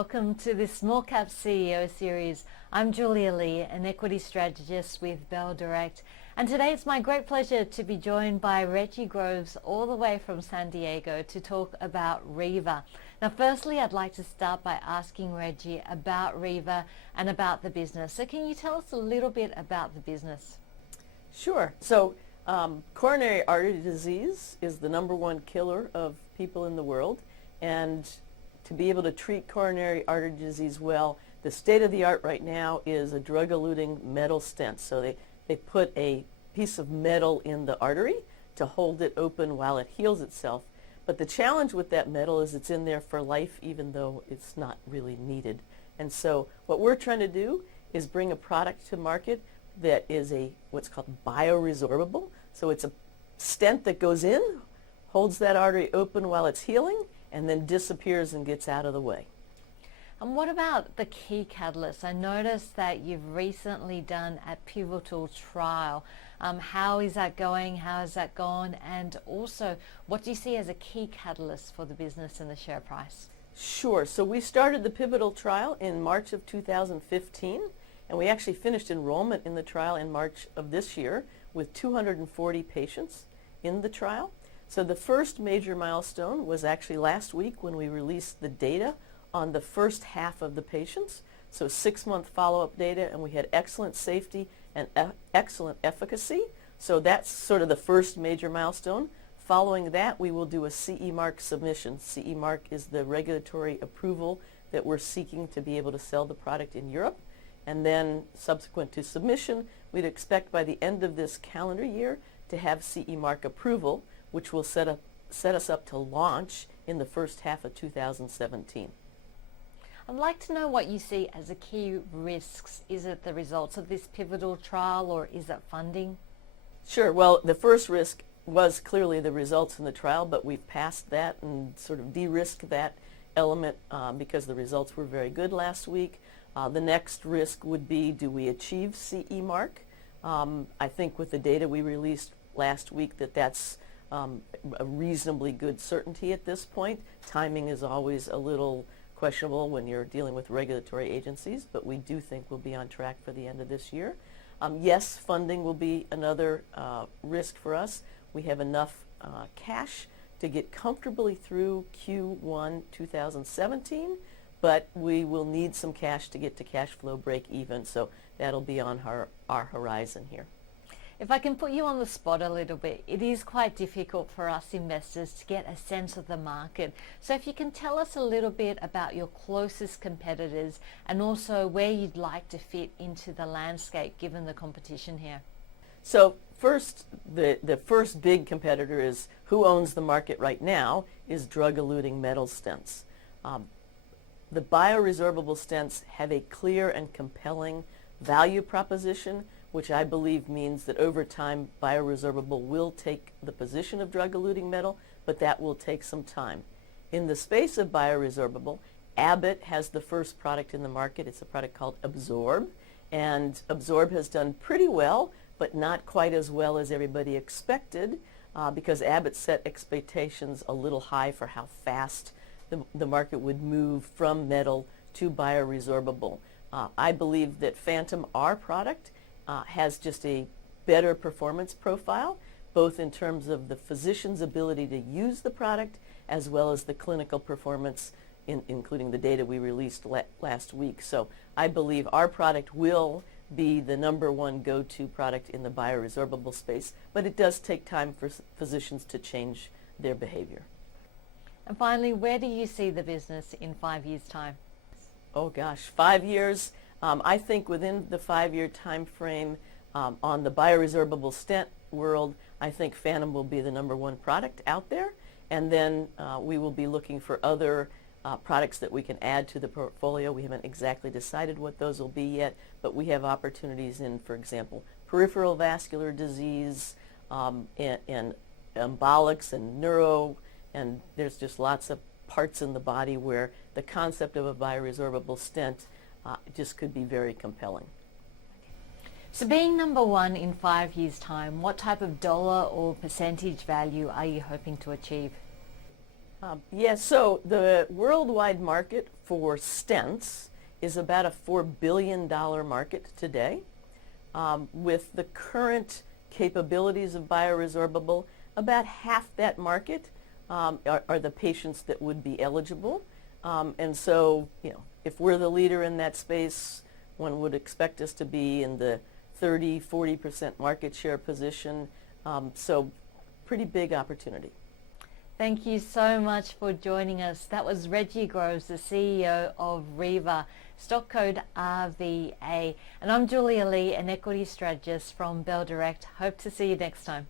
welcome to this Small Cap CEO series. I'm Julia Lee, an equity strategist with Bell Direct, and today it's my great pleasure to be joined by Reggie Groves all the way from San Diego to talk about Reva. Now firstly, I'd like to start by asking Reggie about Reva and about the business. So can you tell us a little bit about the business? Sure. So coronary artery disease is the #1 killer of people in the world, and to be able to treat coronary artery disease well, the state of the art right now is a drug-eluting metal stent. So they put a piece of metal in the artery to hold it open while it heals itself. But the challenge with that metal is it's in there for life even though it's not really needed. And so what we're trying to do is bring a product to market that is what's called bioresorbable. So it's a stent that goes in, holds that artery open while it's healing, and then disappears and gets out of the way. And what about the key catalyst? I noticed that you've recently done a pivotal trial. How is that going? How has that gone? And also, what do you see as a key catalyst for the business and the share price? Sure. So we started the pivotal trial in March of 2015, and we actually finished enrollment in the trial in March of this year with 240 patients in the trial. So the first major milestone was actually last week when we released the data on the first half of the patients. So 6-month follow-up data, and we had excellent safety and excellent efficacy. So that's sort of the first major milestone. Following that, we will do a CE mark submission. CE mark is the regulatory approval that we're seeking to be able to sell the product in Europe. And then subsequent to submission, we'd expect by the end of this calendar year to have CE mark approval, which will set us up to launch in the first half of 2017. I'd like to know what you see as the key risks. Is it the results of this pivotal trial, or is it funding? Sure. Well, the first risk was clearly the results in the trial, but we've passed that and sort of de-risked that element because the results were very good last week. The next risk would be, do we achieve CE mark? I think with the data we released last week that's a reasonably good certainty at this point. Timing is always a little questionable when you're dealing with regulatory agencies, but we do think we'll be on track for the end of this year. Yes, funding will be another risk for us. We have enough cash to get comfortably through Q1 2017, but we will need some cash to get to cash flow break even, so that'll be on our horizon here. If I can put you on the spot a little bit, it is quite difficult for us investors to get a sense of the market. So if you can tell us a little bit about your closest competitors and also where you'd like to fit into the landscape given the competition here. So first, the first big competitor is who owns the market right now is drug-eluting metal stents. The bioresorbable stents have a clear and compelling value proposition, which I believe means that over time bioresorbable will take the position of drug-eluting metal, but that will take some time. In the space of bioresorbable, Abbott has the first product in the market. It's a product called Absorb, and Absorb has done pretty well, but not quite as well as everybody expected because Abbott set expectations a little high for how fast the market would move from metal to bioresorbable. I believe that Phantom, our product, has just a better performance profile, both in terms of the physician's ability to use the product as well as the clinical performance, including the data we released last week. So I believe our product will be the #1 go-to product in the bioresorbable space, but it does take time for physicians to change their behavior. And finally, where do you see the business in 5 years' time? Oh gosh, 5 years. I think within the 5-year time frame on the bioresorbable stent world, I think Phantom will be the #1 product out there, and then we will be looking for other products that we can add to the portfolio. We haven't exactly decided what those will be yet, but we have opportunities in, for example, peripheral vascular disease and embolics and neuro, and there's just lots of parts in the body where the concept of a bioresorbable stent just could be very compelling. So being #1 in 5 years' time, what type of dollar or percentage value are you hoping to achieve? Yes, so the worldwide market for stents is about a $4 billion market today. With the current capabilities of bioresorbable, about half that market are the patients that would be eligible. And so, if we're the leader in that space, one would expect us to be in the 30-40% market share position. So pretty big opportunity. Thank you so much for joining us. That was Reggie Groves, the CEO of Reva, stock code RVA. And I'm Julia Lee, an equity strategist from Bell Direct. Hope to see you next time.